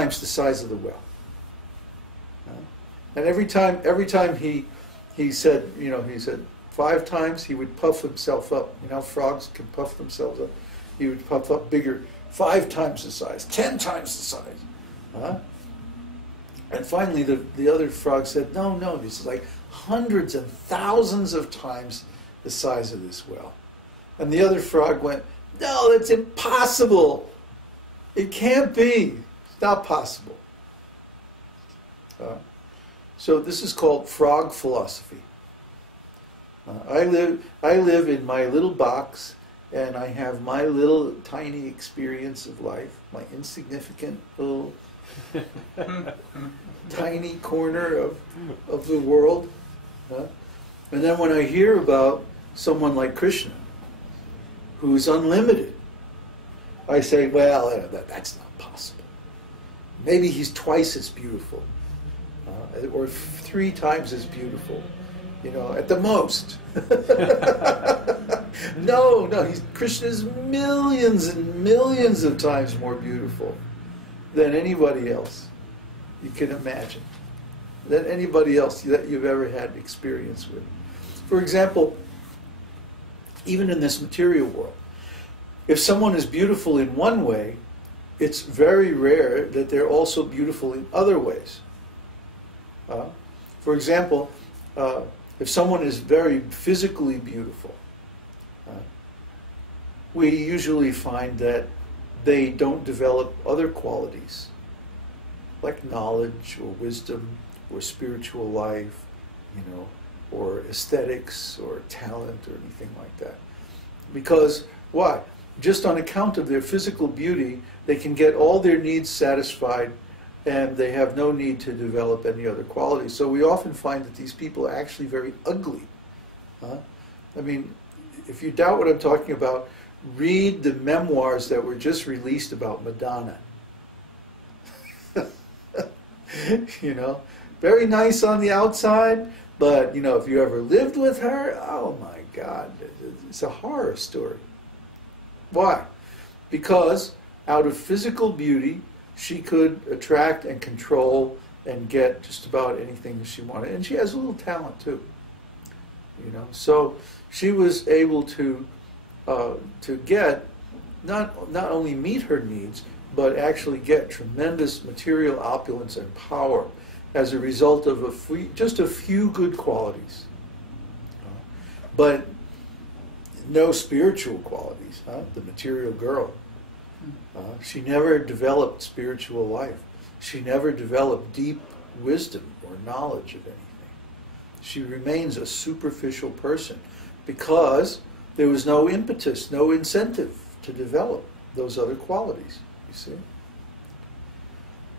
times the size of the well. And every time he said, he said 5 times, he would puff himself up. You know, frogs can puff themselves up. He would puff up bigger, 5 times the size, 10 times the size. And finally, the other frog said, no, this is like hundreds and thousands of times the size of this well. And the other frog went, no, that's impossible. It can't be. It's not possible. So this is called frog philosophy. I live in my little box, and I have my little tiny experience of life, my insignificant little tiny corner of the world. And then when I hear about someone like Kṛṣṇa, who is unlimited, I say, well, that's not possible. Maybe he's twice as beautiful, or 3 times as beautiful, at the most. No, Kṛṣṇa is millions and millions of times more beautiful than anybody else you can imagine, than anybody else that you've ever had experience with. For example, even in this material world, if someone is beautiful in one way, it's very rare that they're also beautiful in other ways. For example, if someone is very physically beautiful, we usually find that they don't develop other qualities, like knowledge or wisdom or spiritual life, or aesthetics or talent or anything like that. Because, why? Just on account of their physical beauty, they can get all their needs satisfied, and they have no need to develop any other qualities. So we often find that these people are actually very ugly. I mean, if you doubt what I'm talking about, read the memoirs that were just released about Madonna. Very nice on the outside, but if you ever lived with her, oh my God, it's a horror story. Why? Because out of physical beauty, she could attract and control and get just about anything that she wanted. And she has a little talent too. So she was able to get, not only meet her needs, but actually get tremendous material opulence and power as a result of just a few good qualities. But no spiritual qualities, the material girl. She never developed spiritual life. She never developed deep wisdom or knowledge of anything. She remains a superficial person because there was no impetus, no incentive to develop those other qualities, you see.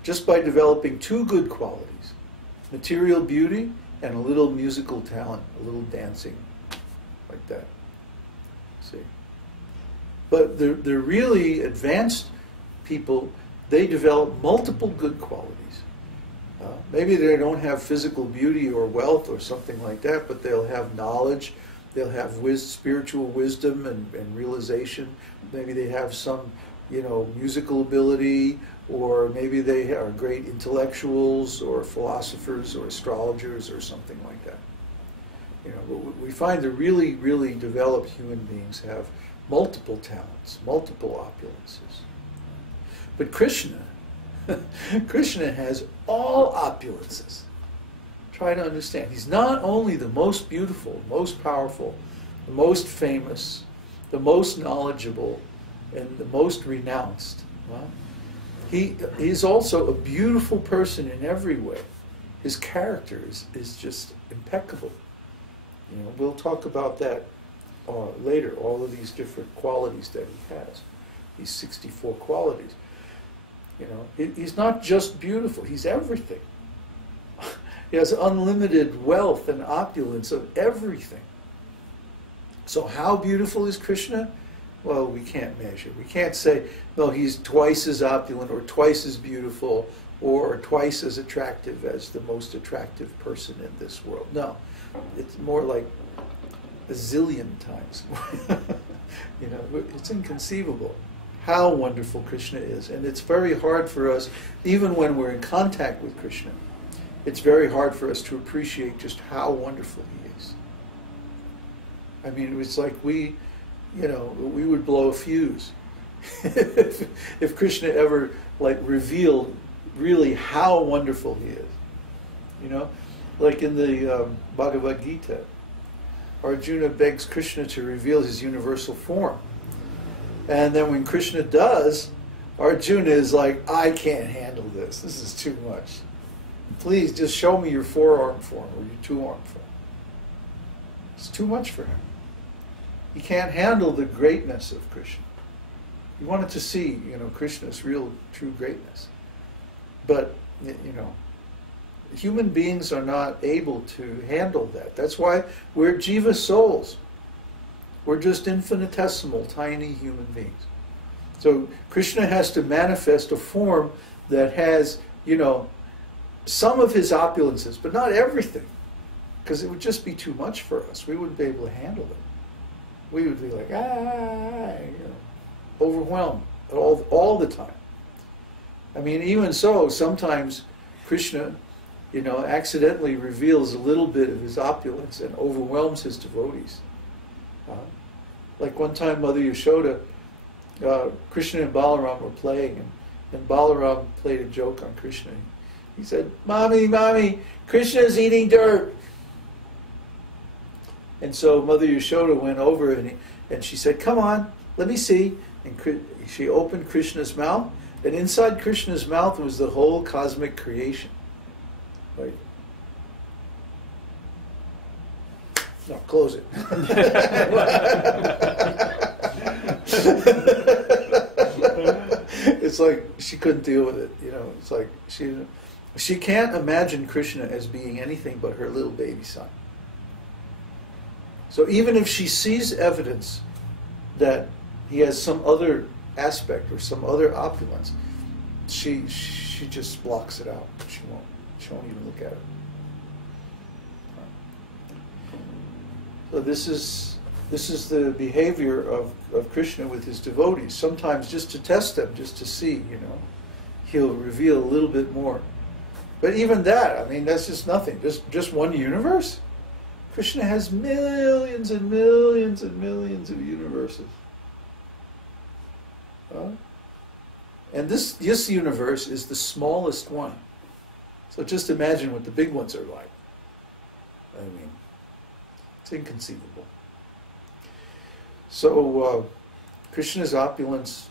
Just by developing 2 good qualities, material beauty and a little musical talent, a little dancing, like that. See? But the really advanced people, they develop multiple good qualities. Maybe they don't have physical beauty or wealth or something like that, but they'll have knowledge, they'll have spiritual wisdom and realization. Maybe they have some, musical ability, or maybe they are great intellectuals or philosophers or astrologers or something like that. We find the really, really developed human beings have multiple talents, multiple opulences. But Kṛṣṇa has all opulences. Try to understand. He's not only the most beautiful, most powerful, the most famous, the most knowledgeable, and the most renounced. He's also a beautiful person in every way. His character is just impeccable. We'll talk about that later, all of these different qualities that he has, these 64 qualities. He's not just beautiful, he's everything. He has unlimited wealth and opulence of everything. So how beautiful is Kṛṣṇa? Well, we can't measure. We can't say, no, he's twice as opulent or twice as beautiful or twice as attractive as the most attractive person in this world. No, it's more like a zillion times. It's inconceivable. how wonderful Krishna is. And it's very hard for us, even when we're in contact with Krishna, it's very hard for us to appreciate just how wonderful he is. I mean, it's like we would blow a fuse if Krishna ever revealed really how wonderful he is. You know, like in the Bhagavad-gītā, Arjuna begs Krishna to reveal his universal form. And then when Krishna does, Arjuna is like, I can't handle this. This is too much. Please just show me your four-arm form or your two-arm form. It's too much for him. He can't handle the greatness of Krishna. He wanted to see, Krishna's real, true greatness. But, human beings are not able to handle that. That's why we're jiva souls. We're just infinitesimal, tiny human beings. So Krishna has to manifest a form that has, some of his opulences, but not everything. Because it would just be too much for us. We wouldn't be able to handle it. We would be like, overwhelmed all the time. I mean, even so, sometimes Krishna, accidentally reveals a little bit of his opulence and overwhelms his devotees. Like one time, Mother Yashoda, Krishna and Balaram were playing, and Balaram played a joke on Krishna. He said, Mommy, Krishna's eating dirt. And so Mother Yashoda went over and she said, come on, let me see. And she opened Krishna's mouth, and inside Krishna's mouth was the whole cosmic creation. Right? No, close it. It's like she couldn't deal with it. It's like she can't imagine Krishna as being anything but her little baby son. So even if she sees evidence that he has some other aspect or some other opulence, she just blocks it out. She won't even look at it. So this is the behavior of Krishna with his devotees. Sometimes just to test them, just to see, he'll reveal a little bit more. But even that, I mean, that's just nothing. Just one universe. Krishna has millions and millions and millions of universes. And this universe is the smallest one. So just imagine what the big ones are like. I mean, it's inconceivable. So Krishna's opulence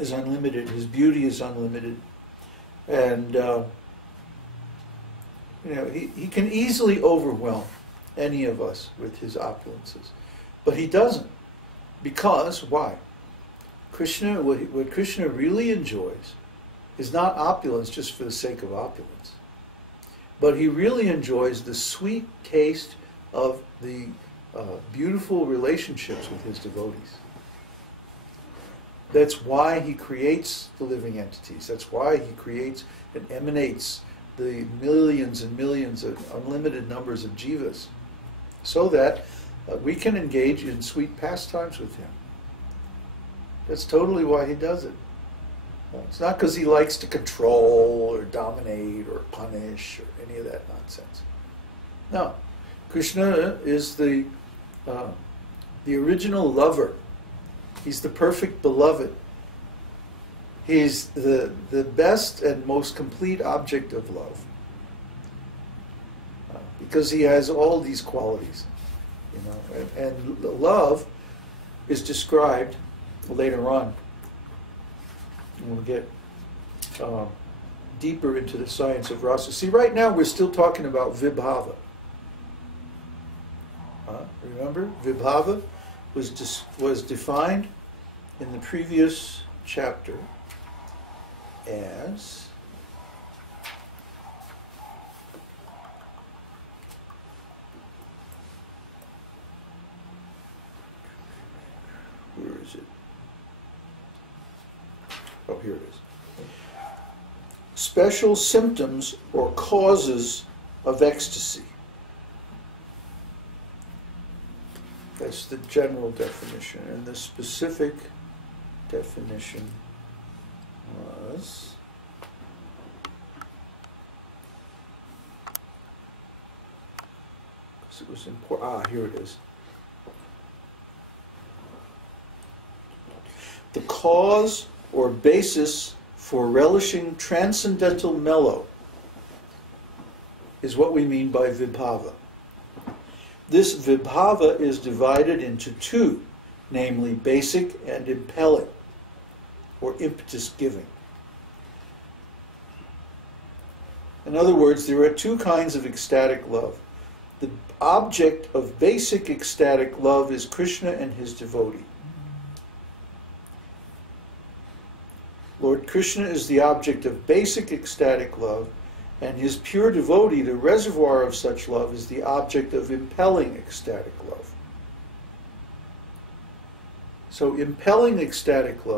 is unlimited. His beauty is unlimited. And he can easily overwhelm any of us with his opulences. But he doesn't. Because, why? What Krishna really enjoys is not opulence just for the sake of opulence. But he really enjoys the sweet taste of the beautiful relationships with his devotees. That's why he creates the living entities. That's why he creates and emanates the millions and millions of unlimited numbers of jivas, so that we can engage in sweet pastimes with him. That's totally why he does it. It's not because he likes to control or dominate or punish or any of that nonsense. No. Krishna is the original lover. He's the perfect beloved. He's the best and most complete object of love. Because he has all these qualities. And love is described later on. And we'll get deeper into the science of rasa. See, right now we're still talking about vibhava. Remember, vibhava was defined in the previous chapter as where is it? Oh, here it is. Special symptoms or causes of ecstasy. That's the general definition. And the specific definition was because it was important. Here it is. The cause or basis for relishing transcendental mellow is what we mean by vibhava. This vibhava is divided into two, namely basic and impelling, or impetus giving. In other words, there are two kinds of ecstatic love. The object of basic ecstatic love is Kṛṣṇa and his devotee. Lord Kṛṣṇa is the object of basic ecstatic love, and his pure devotee, the reservoir of such love, is the object of impelling ecstatic love. So impelling ecstatic love